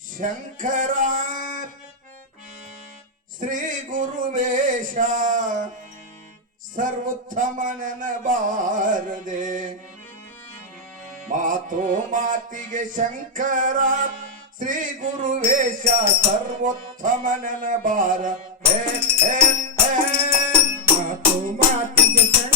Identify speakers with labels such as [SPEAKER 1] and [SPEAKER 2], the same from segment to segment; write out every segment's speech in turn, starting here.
[SPEAKER 1] ಶಂಕರ, ಶ್ರೀ ಗುರುವೇಶ, ಸರ್ವೋತ್ತಮನನ
[SPEAKER 2] ಬಾರದೆ. ಮಾತು ಮಾತಿಗೆ ಶಂಕರ, ಶ್ರೀ ಗುರುವೇಶ,
[SPEAKER 1] ಸರ್ವೋತ್ತಮನನ ಬಾರ
[SPEAKER 2] ಮಾತು ಮಾತಿಗೆ ಶಂಕರ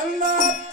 [SPEAKER 2] そん。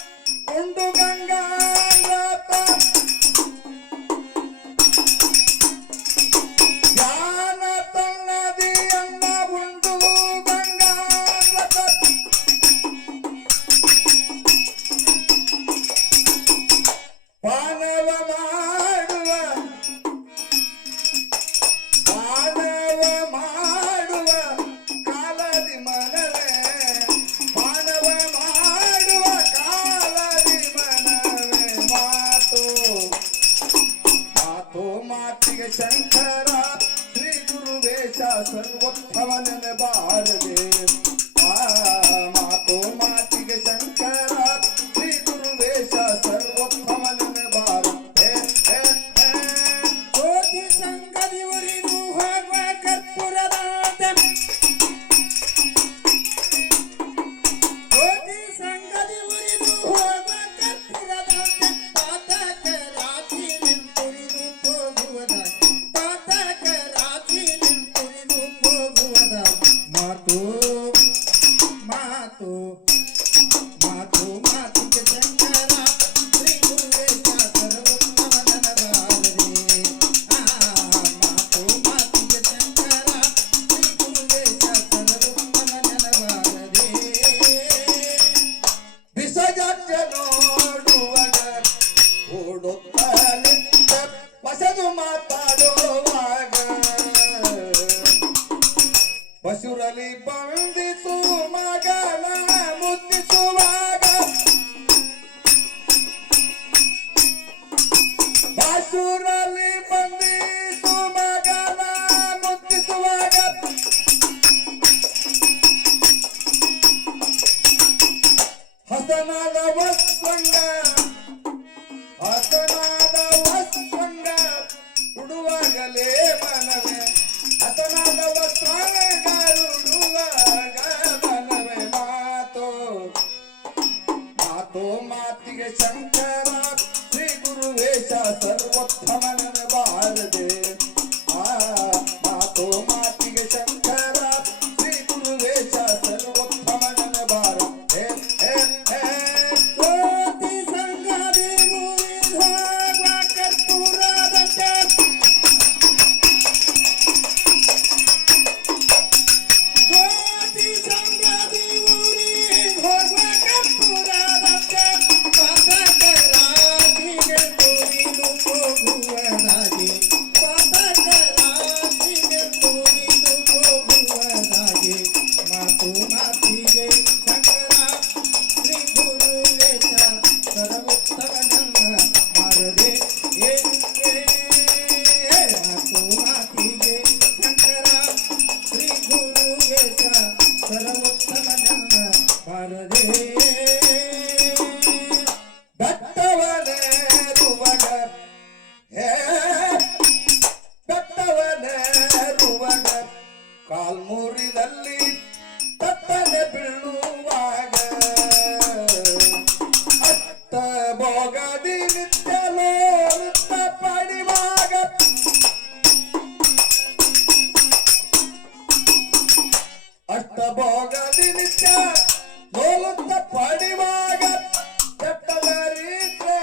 [SPEAKER 2] ಯೋಗದಿ
[SPEAKER 1] ನಿತ್ಯಲೋ ನಿತ್ಯ ಪಡಿವಾಗ ಅಷ್ಟಭೋಗದಿ ನಿತ್ಯ ನೋಲುತ್ತ ಪಡಿವಾಗ ಕೆಟ್ಟದ ರೀತ್ರೆ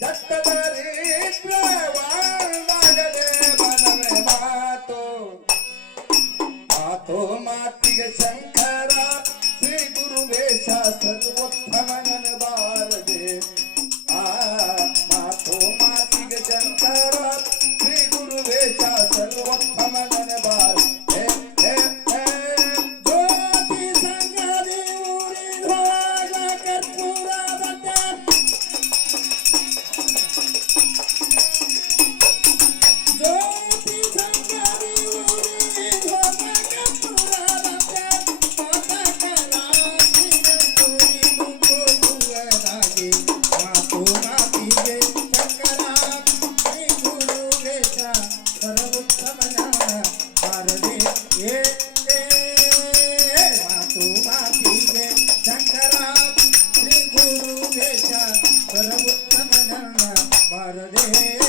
[SPEAKER 1] ಕೆಟ್ಟದ ರೀತ್ರೆ ವಾಳದೆ ಮನವೇ ಮಾತು ಮಾತು ಮಾತಿಗೆ ಶಂಕರ ಶ್ರೀ ಗುರುವೇ ಶಾಸ್ತ್ರ ಉತ್ತಮನ Hare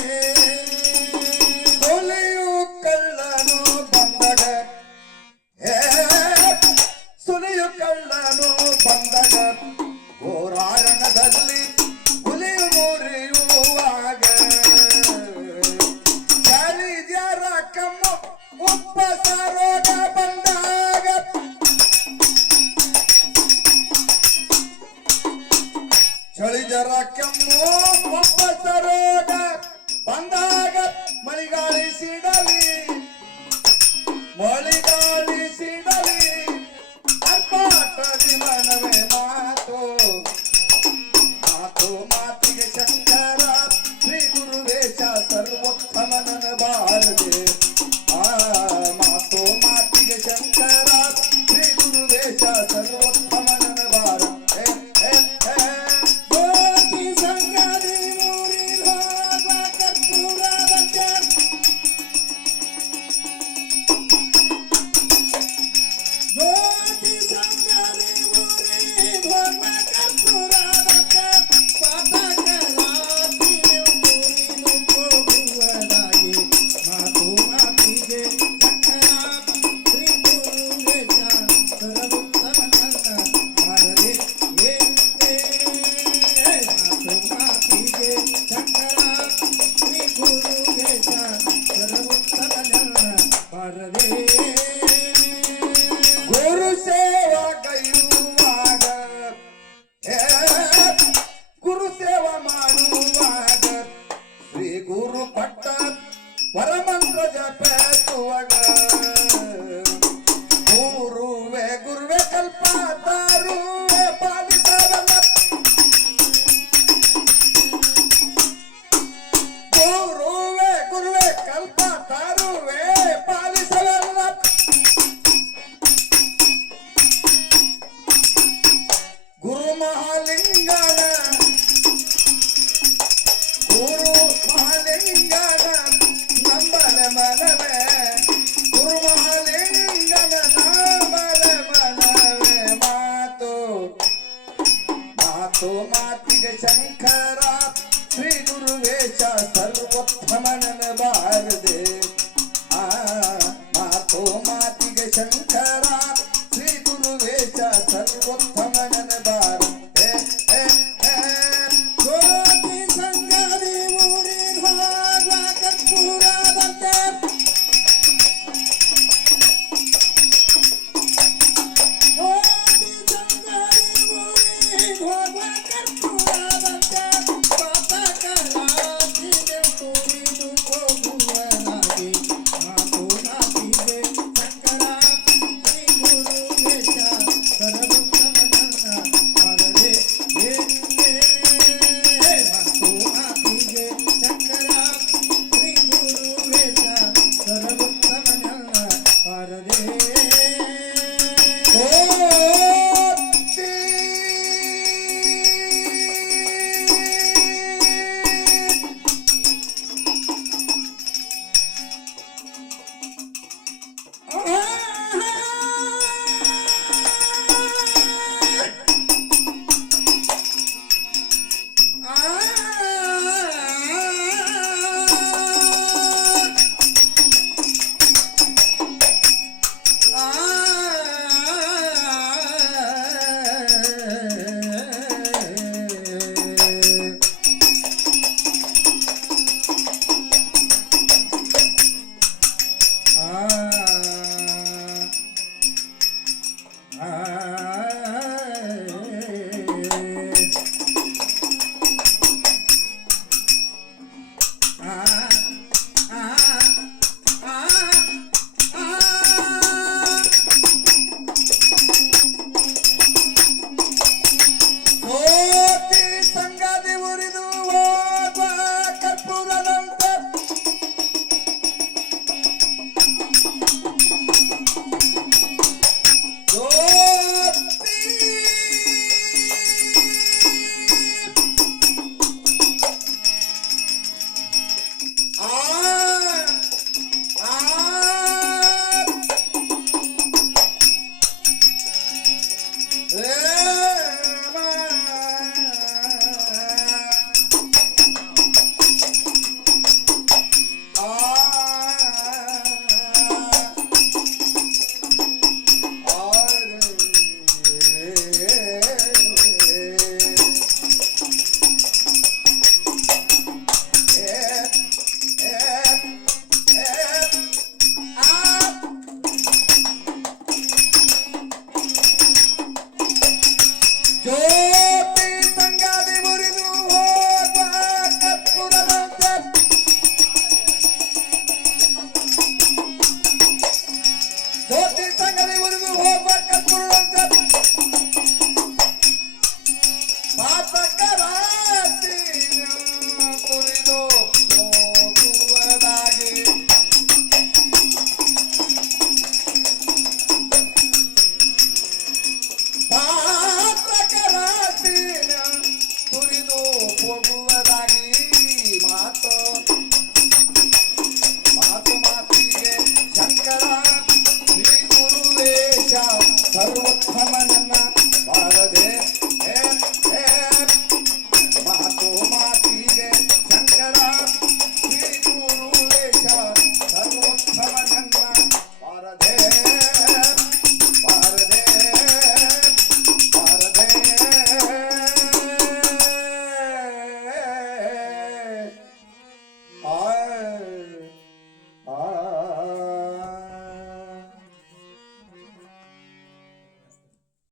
[SPEAKER 1] ಚಳಿ ಕೆಮ್ಮು ಕೆಮ್ಮು ಸರೋಜ ಬಂದಾಗ ಮಳಿಗಾಳಿ ಸಿಡಲಿ